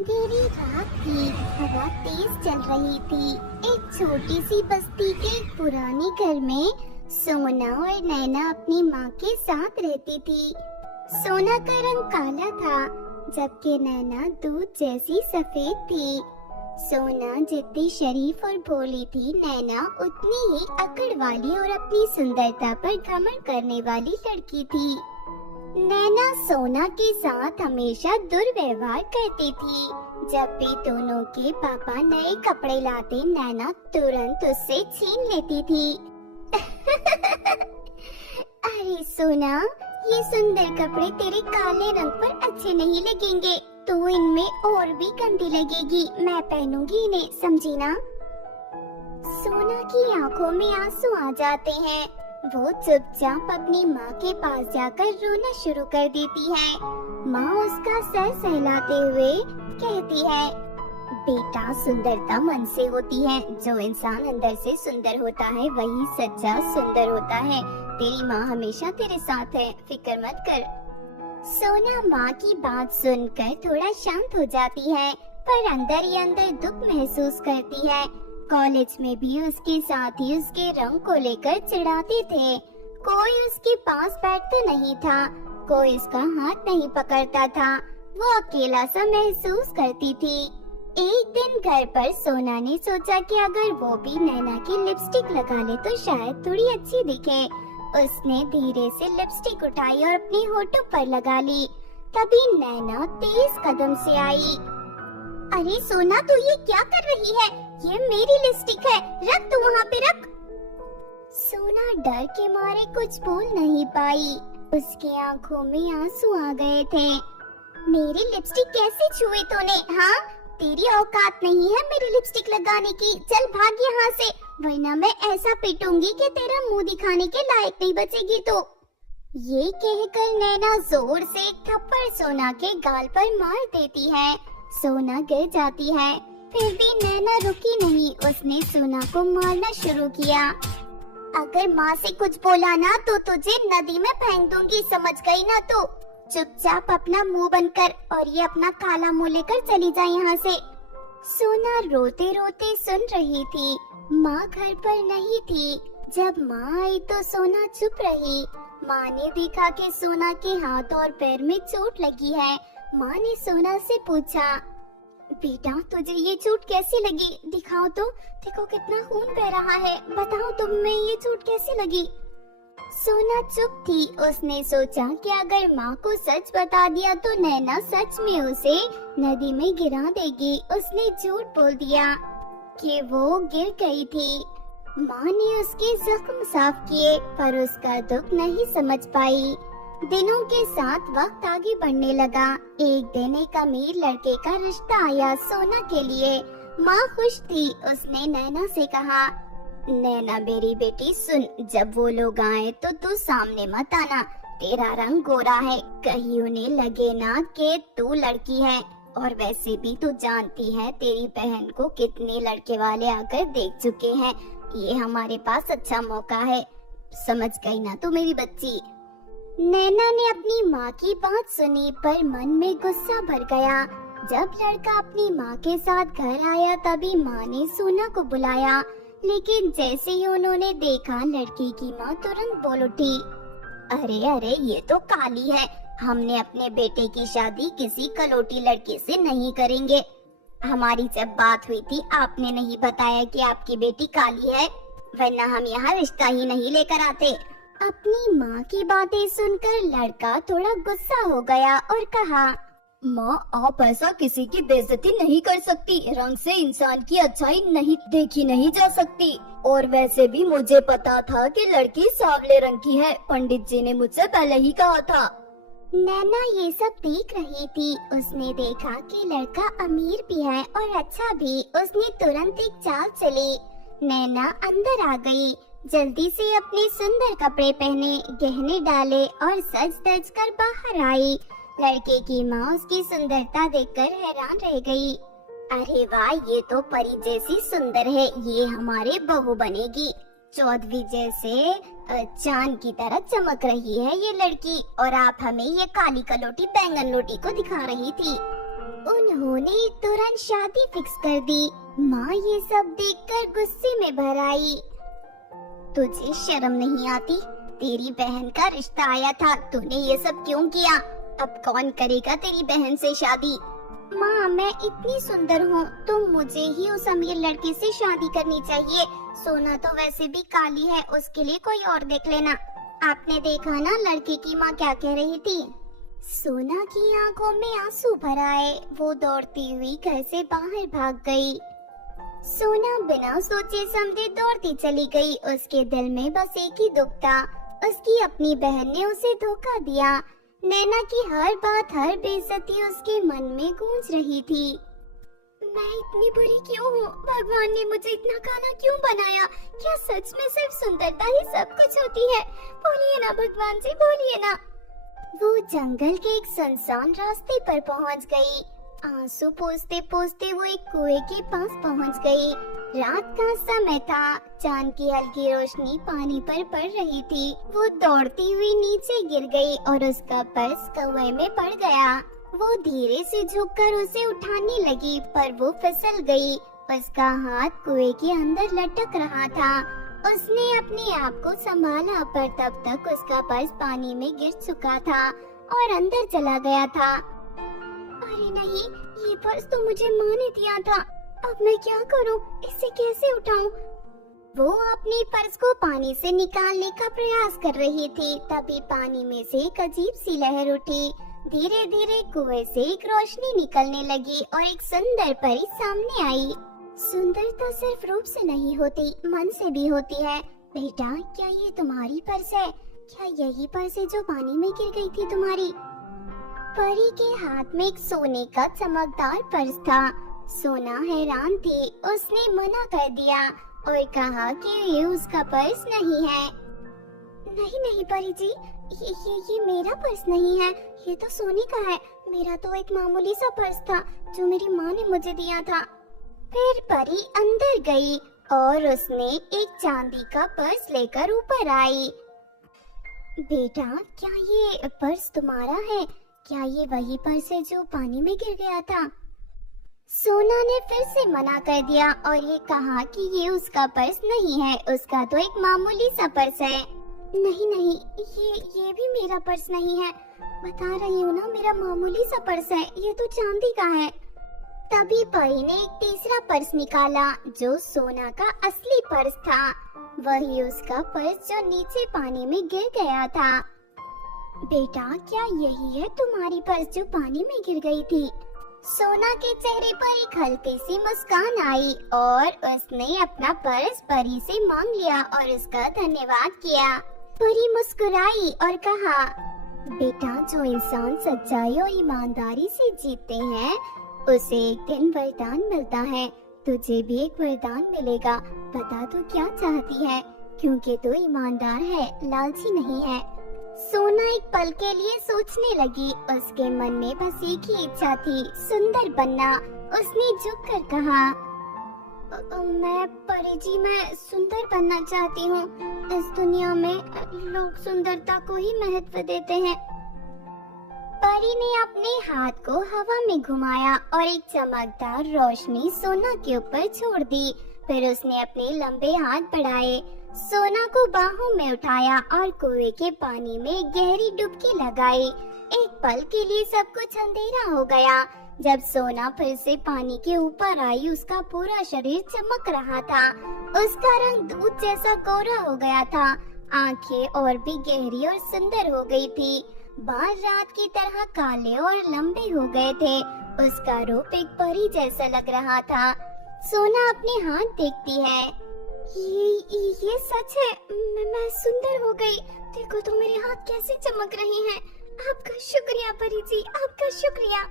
अंधेरी रात थी। हवा तेज चल रही थी। एक छोटी सी बस्ती के एक पुराने घर में सोना और नैना अपनी माँ के साथ रहती थी। सोना का रंग काला था, जबकि नैना दूध जैसी सफेद थी। सोना जितनी शरीफ और भोली थी, नैना उतनी ही अकड़ वाली और अपनी सुंदरता पर घमंड करने वाली लड़की थी। नैना सोना के साथ हमेशा दुर्व्यवहार करती थी। जब भी दोनों के पापा नए कपड़े लाते, नैना तुरंत उससे छीन लेती थी। अरे सोना, ये सुंदर कपड़े तेरे काले रंग पर अच्छे नहीं लगेंगे, तो इनमें और भी गंदी लगेगी। मैं पहनूंगी इन्हें, समझी ना? सोना की आंखों में आंसू आ जाते हैं। वो चुपचाप अपनी माँ के पास जाकर रोना शुरू कर देती है। माँ उसका सर सहलाते हुए कहती है, बेटा, सुंदरता मन से होती है। जो इंसान अंदर से सुंदर होता है, वही सच्चा सुंदर होता है। तेरी माँ हमेशा तेरे साथ है, फिक्र मत कर। सोना माँ की बात सुनकर थोड़ा शांत हो जाती है, पर अंदर ही अंदर दुख महसूस करती है। कॉलेज में भी उसके साथी उसके रंग को लेकर चिढ़ाते थे। कोई उसके पास बैठता नहीं था, कोई उसका हाथ नहीं पकड़ता था। वो अकेला सा महसूस करती थी। एक दिन घर पर सोना ने सोचा कि अगर वो भी नैना की लिपस्टिक लगा ले तो शायद थोड़ी अच्छी दिखे। उसने धीरे से लिपस्टिक उठाई और अपने होठों पर लगा ली। तभी नैना तेज कदम से आई। अरे सोना, तू ये क्या कर रही है? ये मेरी लिपस्टिक है, रख तू वहाँ पे रख। सोना डर के मारे कुछ बोल नहीं पाई। उसकी आंखों में आंसू आ गए थे। मेरी लिपस्टिक कैसे छुई तूने? हाँ, तेरी औकात नहीं है मेरी लिपस्टिक लगाने की। चल भाग यहाँ से, वरना मैं ऐसा पीटूंगी कि तेरा मुंह दिखाने के लायक नहीं बचेगी। तो ये कहकर नैना जोर से एक थप्पड़ सोना के गाल पर मार देती है। सोना गिर जाती है, फिर भी नैना रुकी नहीं। उसने सोना को मारना शुरू किया। अगर माँ से कुछ बोला ना तो तुझे नदी में फेंक दूंगी, समझ गई ना? तो चुपचाप अपना मुंह बंद कर और ये अपना काला मुंह लेकर चली जा यहाँ से। सोना रोते रोते सुन रही थी। माँ घर पर नहीं थी। जब माँ आई तो सोना चुप रही। माँ ने देखा कि सोना के हाथ और पैर में चोट लगी है। माँ ने सोना से पूछा, बेटा, तुझे ये चोट कैसी लगी? दिखाओ तो, देखो कितना खून बह रहा है। बताओ तुम्हें ये चोट कैसी लगी? सोना चुप थी। उसने सोचा कि अगर माँ को सच बता दिया तो नैना सच में उसे नदी में गिरा देगी। उसने झूठ बोल दिया कि वो गिर गई थी। माँ ने उसके जख्म साफ किए, पर उसका दुख नहीं समझ पाई। दिनों के साथ वक्त आगे बढ़ने लगा। एक दिन एक अमीर लड़के का रिश्ता आया सोना के लिए। माँ खुश थी। उसने नैना से कहा, नैना मेरी बेटी सुन, जब वो लोग आए तो तू सामने मत आना। तेरा रंग गोरा है, कहीं उन्हें लगे ना कि तू लड़की है। और वैसे भी तू जानती है तेरी बहन को कितने लड़के वाले आकर देख चुके हैं। ये हमारे पास अच्छा मौका है, समझ गई ना तू मेरी बच्ची? नैना ने अपनी माँ की बात सुनी, पर मन में गुस्सा भर गया। जब लड़का अपनी माँ के साथ घर आया तभी माँ ने सोना को बुलाया, लेकिन जैसे ही उन्होंने देखा लड़की की माँ तुरंत बोल उठी, अरे अरे, ये तो काली है। हमने अपने बेटे की शादी किसी कलोटी लड़के से नहीं करेंगे। हमारी जब बात हुई थी आपने नहीं बताया कि आपकी बेटी काली है, वरना हम यहाँ रिश्ता ही नहीं लेकर आते। अपनी माँ की बातें सुनकर लड़का थोड़ा गुस्सा हो गया और कहा, माँ, आप ऐसा किसी की बेइज्जती नहीं कर सकती। रंग से इंसान की अच्छाई नहीं देखी नहीं जा सकती। और वैसे भी मुझे पता था कि लड़की सांवले रंग की है। पंडित जी ने मुझसे पहले ही कहा था। नैना ये सब देख रही थी। उसने देखा कि लड़का अमीर भी है और अच्छा भी। उसने तुरंत एक चाल चली। नैना अंदर आ गई। जल्दी से अपने सुंदर कपड़े पहने, गहने डाले और सज धज कर बाहर आई। लड़के की माँ उसकी सुंदरता देखकर हैरान रह गई। अरे वाह, ये तो परी जैसी सुंदर है। ये हमारे बहू बनेगी। चौधरी जैसे चांद की तरह चमक रही है ये लड़की, और आप हमें ये काली कलोटी बैंगन रोटी को दिखा रही थी। उन्होंने तुरंत शादी फिक्स कर दी। माँ ये सब देखकर गुस्से में भर आई। तुझे शर्म नहीं आती? तेरी बहन का रिश्ता आया था, तूने ये सब क्यों किया? अब कौन करेगा तेरी बहन से शादी? माँ मैं इतनी सुंदर हूँ तो मुझे ही उस अमीर लड़के से शादी करनी चाहिए। सोना तो वैसे भी काली है, उसके लिए कोई और देख लेना। आपने देखा ना लड़के की माँ क्या कह रही थी? सोना की आंखों में आंसू भर आए। वो दौड़ती हुई घर से बाहर भाग गई। सोना बिना सोचे समझे दौड़ती चली गई। उसके दिल में बस एक ही दुख था, उसकी अपनी बहन ने उसे धोखा दिया। नैना की हर बात, हर बेइज्जती उसके मन में गूंज रही थी। मैं इतनी बुरी क्यों हूँ? भगवान ने मुझे इतना काला क्यों बनाया? क्या सच में सिर्फ सुंदरता ही सब कुछ होती है? बोलिए ना भगवान जी, बोलिए ना। वो जंगल के एक सुनसान रास्ते पर पहुँच गई। आंसू पोंछते पोंछते वो एक कुएं के पास पहुँच गई। रात का समय था, चांद की हल्की रोशनी पानी पर पड़ रही थी। वो दौड़ती हुई नीचे गिर गई और उसका पर्स कुएं में पड़ गया। वो धीरे से झुककर उसे उठाने लगी पर वो फिसल गई। उसका हाथ कुएं के अंदर लटक रहा था। उसने अपने आप को संभाला पर तब तक उसका पर्स पानी में गिर चुका था और अंदर चला गया था। अरे नहीं, ये पर्स तो मुझे माँ ने दिया था। अब मैं क्या करूं? इसे कैसे उठाऊं? वो अपनी पर्स को पानी से निकालने का प्रयास कर रही थी। तभी पानी में से एक अजीब सी लहर उठी। धीरे धीरे कुएं से एक रोशनी निकलने लगी और एक सुंदर परी सामने आई। सुंदरता सिर्फ रूप से नहीं होती, मन से भी होती है। बेटा, क्या ये तुम्हारी पर्स है? क्या यही पर्स है जो पानी में गिर गई थी तुम्हारी? परी के हाथ में एक सोने का चमकदार पर्स था। सोना हैरान थी। उसने मना कर दिया और कहा कि ये उसका पर्स नहीं है। नहीं नहीं परी जी, ये मेरा पर्स नहीं है, ये तो सोने का है। मेरा तो एक मामूली सा पर्स था जो मेरी माँ ने मुझे दिया था। फिर परी अंदर गई और उसने एक चांदी का पर्स लेकर ऊपर आई। बेटा, क्या ये पर्स तुम्हारा है? क्या ये वही पर्स है जो पानी में गिर गया था? सोना ने फिर से मना कर दिया और ये कहा कि ये उसका पर्स नहीं है, उसका तो एक मामूली सा पर्स है। नहीं नहीं, ये भी मेरा पर्स नहीं है। बता रही हूँ ना, मेरा मामूली सा पर्स है, ये तो चांदी का है। तभी परी ने एक तीसरा पर्स निकाला जो सोना का असली पर्स था। वही उसका पर्स जो नीचे पानी में गिर गया था। बेटा, क्या यही है तुम्हारी पर्स जो पानी में गिर गई थी? सोना के चेहरे पर एक हल्की सी मुस्कान आई और उसने अपना पर्स परी से मांग लिया और उसका धन्यवाद किया। परी मुस्कुराई और कहा, बेटा, जो इंसान सच्चाई और ईमानदारी से जीते हैं उसे एक दिन वरदान मिलता है। तुझे भी एक वरदान मिलेगा। बता तू क्या चाहती है, क्योंकि तू ईमानदार है, लालची नहीं है। सोना एक पल के लिए सोचने लगी। उसके मन में बस एक ही इच्छा थी, सुंदर बनना। उसने झुककर कहा, मैं परी जी, मैं सुंदर बनना चाहती हूँ। इस दुनिया में लोग सुंदरता को ही महत्व देते हैं। परी ने अपने हाथ को हवा में घुमाया और एक चमकदार रोशनी सोना के ऊपर छोड़ दी। फिर उसने अपने लंबे हाथ बढ़ाए, सोना को बाहों में उठाया और कुएं के पानी में गहरी डुबकी लगाई। एक पल के लिए सब कुछ अंधेरा हो गया। जब सोना फिर से पानी के ऊपर आई, उसका पूरा शरीर चमक रहा था। उसका रंग दूध जैसा गोरा हो गया था। आंखें और भी गहरी और सुंदर हो गई थी। बाल रात की तरह काले और लंबे हो गए थे। उसका रूप एक परी जैसा लग रहा था। सोना अपने हाथ देखती है। ये सच है, मैं सुंदर हो गई। देखो तो मेरे हाथ कैसे चमक रहे हैं। आपका शुक्रिया परी जी, आपका शुक्रिया।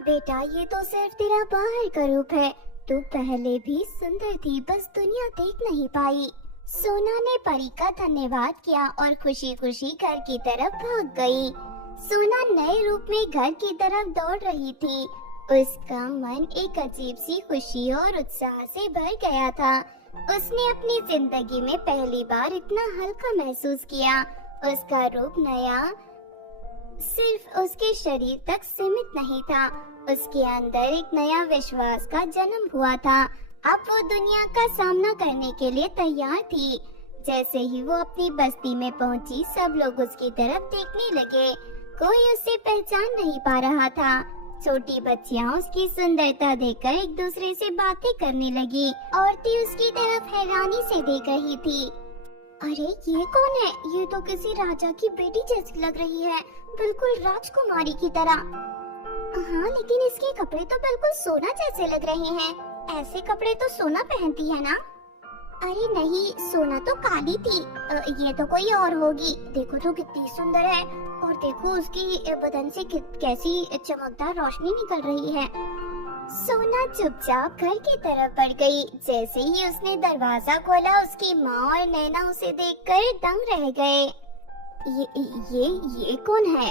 बेटा, ये तो सिर्फ तेरा बाहर का रूप है। तू पहले भी सुंदर थी, बस दुनिया देख नहीं पाई। सोना ने परी का धन्यवाद किया और खुशी खुशी घर की तरफ भाग गई। सोना नए रूप में घर की तरफ दौड़ रही थी। उसका मन एक अजीब सी खुशी और उत्साह से भर गया था। उसने अपनी जिंदगी में पहली बार इतना हल्का महसूस किया। उसका रूप नया, सिर्फ उसके शरीर तक सीमित नहीं था, उसके अंदर एक नया विश्वास का जन्म हुआ था। अब वो दुनिया का सामना करने के लिए तैयार थी। जैसे ही वो अपनी बस्ती में पहुंची, सब लोग उसकी तरफ देखने लगे। कोई उसे पहचान नहीं पा रहा था। छोटी बच्चियां उसकी सुंदरता देखकर एक दूसरे से बातें करने लगी। औरतें उसकी तरफ हैरानी से देख रही थी। अरे ये कौन है? ये तो किसी राजा की बेटी जैसी लग रही है, बिल्कुल राजकुमारी की तरह। हाँ, लेकिन इसके कपड़े तो बिल्कुल सोना जैसे लग रहे हैं। ऐसे कपड़े तो सोना पहनती है ना? अरे नहीं, सोना तो काली थी। ये तो कोई और होगी। देखो तो कितनी सुंदर है, और देखो उसकी बदन से कैसी चमकदार रोशनी निकल रही है। सोना चुपचाप घर की तरफ बढ़ गई। जैसे ही उसने दरवाजा खोला, उसकी माँ और नैना उसे देखकर दंग रह गए। ये कौन है?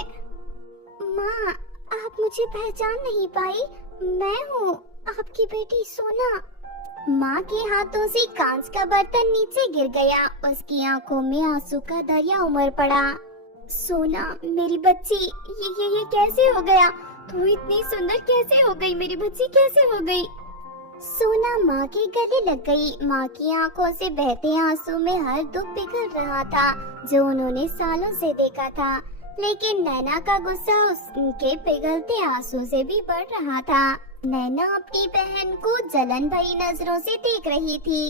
माँ, आप मुझे पहचान नहीं पाई? मैं हूँ आपकी बेटी सोना। माँ के हाथों से कांच का बर्तन नीचे गिर गया। उसकी आंखों में आंसू का दरिया उमड़ पड़ा। सोना, मेरी बच्ची, ये कैसे हो गया? तू इतनी सुंदर कैसे हो गई? मेरी बच्ची कैसे हो गई? सोना माँ के गले लग गई। माँ की आंखों से बहते आंसू में हर दुख पिघल रहा था जो उन्होंने सालों से देखा था। लेकिन नैना का गुस्सा उसके पिघलते आंसू से भी बढ़ रहा था। नैना अपनी बहन को जलन भरी नजरों से देख रही थी।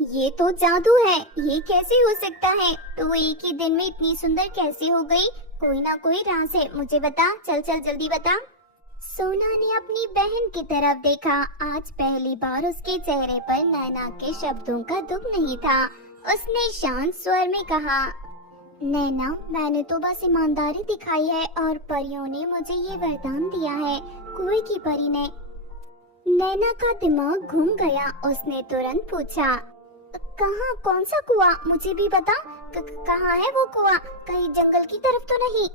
ये तो जादू है, ये कैसे हो सकता है? तो वो एक ही दिन में इतनी सुंदर कैसे हो गई? कोई ना कोई राज है, मुझे बता, चल जल्दी बता। सोना ने अपनी बहन की तरफ देखा। आज पहली बार उसके चेहरे पर नैना के शब्दों का दुख नहीं था। उसने शांत स्वर में कहा, नैना, मैंने तो बस ईमानदारी दिखाई है और परियों ने मुझे ये वरदान दिया है, कुएं की परी ने। नैना का दिमाग घूम गया। उसने तुरंत पूछा, कहाँ? कौन सा कुआं? मुझे भी बता। कहाँ है वो कुआं? कहीं जंगल की तरफ तो नहीं?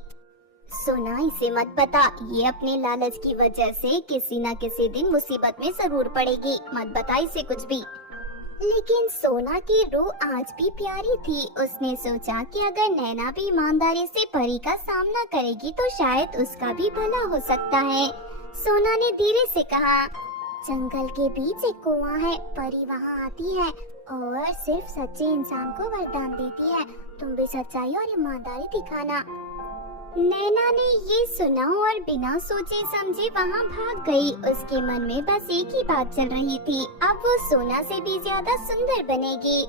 सोना, इसे मत बता, ये अपने लालच की वजह से किसी न किसी दिन मुसीबत में जरूर पड़ेगी। मत बता इसे कुछ भी। लेकिन सोना की रूह आज भी प्यारी थी। उसने सोचा कि अगर नैना भी ईमानदारी से परी का सामना करेगी तो शायद उसका भी भला हो सकता है। सोना ने धीरे से कहा, जंगल के बीच एक कुआं है, परी वहाँ आती है और सिर्फ सच्चे इंसान को वरदान देती है। तुम भी सच्चाई और ईमानदारी दिखाना। नैना ने ये सुना और बिना सोचे समझे वहाँ भाग गई। उसके मन में बस एक ही बात चल रही थी, अब वो सोना से भी ज्यादा सुंदर बनेगी।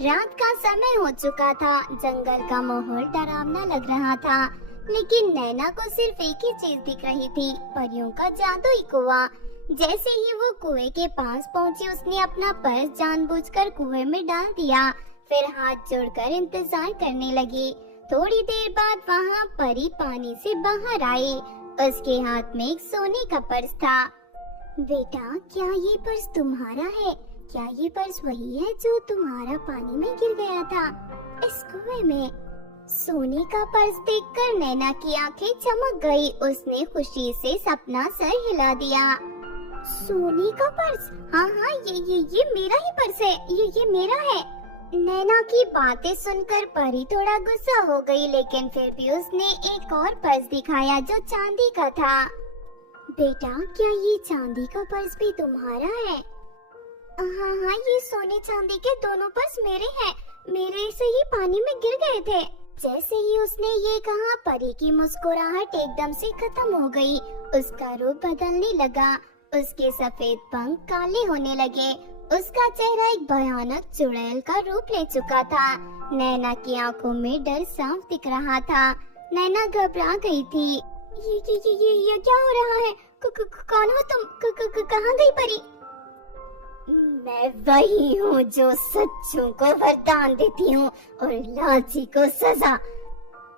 रात का समय हो चुका था। जंगल का माहौल डरावना लग रहा था, लेकिन नैना को सिर्फ एक ही चीज दिख रही थी, परियों का जादुई कुआं। जैसे ही वो कुएं के पास पहुंची, उसने अपना पर्स जानबूझकर कुएं में डाल दिया, फिर हाथ जोड़कर इंतजार करने लगी। थोड़ी देर बाद वहाँ परी पानी से बाहर आई। उसके हाथ में एक सोने का पर्स था। बेटा, क्या ये पर्स तुम्हारा है? क्या ये पर्स वही है जो तुम्हारा पानी में गिर गया था इस कुएं में? सोने का पर्स देखकर नैना की आंखें चमक गई। उसने खुशी से अपना सर हिला दिया। सोने का पर्स? हाँ, ये मेरा ही पर्स है, ये मेरा है। नैना की बातें सुनकर परी थोड़ा गुस्सा हो गई, लेकिन फिर भी उसने एक और पर्स दिखाया जो चांदी का था। बेटा, क्या ये चांदी का पर्स भी तुम्हारा है? हाँ, ये सोने चांदी के दोनों पर्स मेरे हैं, मेरे से ही पानी में गिर गए थे। जैसे ही उसने ये कहा, परी की मुस्कुराहट एकदम से खत्म हो गई। उसका रूप बदलने लगा। उसके सफेद पंख काले होने लगे। उसका चेहरा एक भयानक चुड़ैल का रूप ले चुका था। नैना की आंखों में डर साफ दिख रहा था। नैना घबरा गई थी। ये क्या हो रहा है? कौन हो तुम? कहाँ गई परी? मैं वही हूँ जो सच्चों को वरदान देती हूँ और लालची को सजा।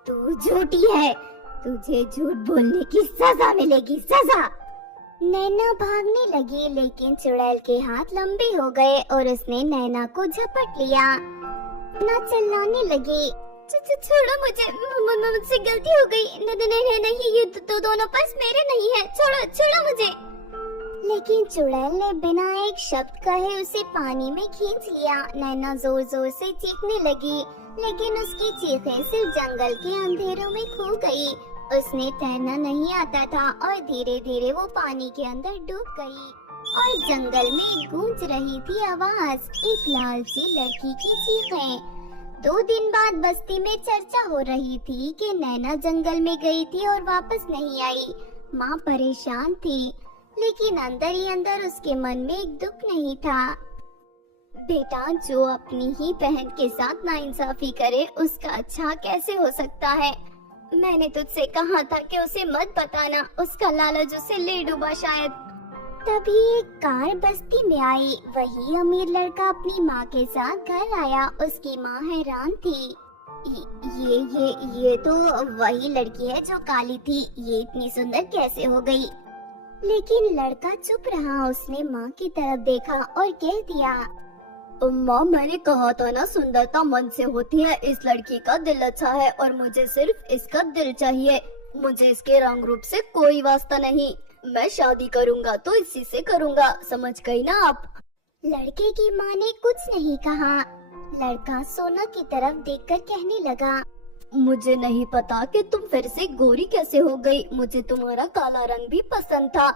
तू झूठी है, तुझे झूठ बोलने की सजा मिलेगी, सजा। नैना भागने लगी, लेकिन चुड़ैल के हाथ लंबे हो गए और उसने नैना को झपट लिया। नैना चिल्लाने लगी, छोड़ो मुझे, मुझसे गलती हो गई। नहीं, ये तो दोनों पर्स मेरे नहीं है, छोड़ो मुझे। लेकिन चुड़ैल ने बिना एक शब्द कहे उसे पानी में खींच लिया। नैना जोर जोर से चीखने लगी, लेकिन उसकी चीखें सिर्फ जंगल के अंधेरों में खो गई। उसने तैरना नहीं आता था और धीरे धीरे वो पानी के अंदर डूब गई। और जंगल में गूंज रही थी आवाज, एक लालची लड़की की चीखें। 2 दिन बाद बस्ती में चर्चा हो रही थी कि नैना जंगल में गई थी और वापस नहीं आई। माँ परेशान थी, लेकिन अंदर ही अंदर उसके मन में एक दुख नहीं था। बेटा, जो अपनी ही बहन के साथ नाइंसाफी करे उसका अच्छा कैसे हो सकता है? मैंने तुझसे कहा था कि उसे मत बताना, उसका लालच उसे ले डूबा शायद। तभी एक कार बस्ती में आई। वही अमीर लड़का अपनी माँ के साथ घर आया। उसकी माँ हैरान थी। ये तो वही लड़की है जो काली थी। ये इतनी सुंदर कैसे हो गई? लेकिन लड़का चुप रहा। उसने माँ की तरफ देखा और कह दिया, माँ, मैंने कहा था ना, सुंदरता मन से होती है। इस लड़की का दिल अच्छा है और मुझे सिर्फ इसका दिल चाहिए। मुझे इसके रंग रूप से कोई वास्ता नहीं। मैं शादी करूँगा तो इसी से करूँगा, समझ गई ना आप? लड़के की माँ ने कुछ नहीं कहा। लड़का सोना की तरफ देखकर कहने लगा, मुझे नहीं पता कि तुम फिर से गोरी कैसे हो गई। मुझे तुम्हारा काला रंग भी पसंद था।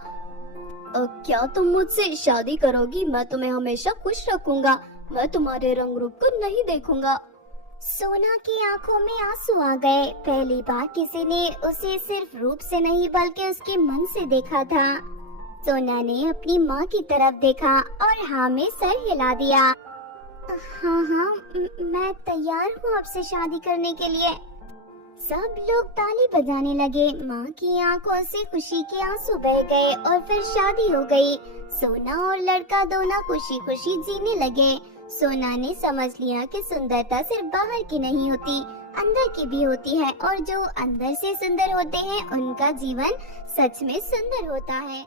क्या तुम मुझसे शादी करोगी? मैं तुम्हें हमेशा खुश रखूंगा। मैं तुम्हारे रंग रूप को नहीं देखूंगा। सोना की आंखों में आंसू आ गए। पहली बार किसी ने उसे सिर्फ रूप से नहीं बल्कि उसके मन से देखा था। सोना ने अपनी माँ की तरफ देखा और हाँ में सर हिला दिया। हाँ, मैं तैयार हूँ आपसे शादी करने के लिए। सब लोग ताली बजाने लगे। माँ की आंखों से खुशी के आंसू बह गए और फिर शादी हो गई। सोना और लड़का दोनों खुशी खुशी जीने लगे। सोना ने समझ लिया कि सुंदरता सिर्फ बाहर की नहीं होती, अंदर की भी होती है, और जो अंदर से सुंदर होते हैं उनका जीवन सच में सुंदर होता है।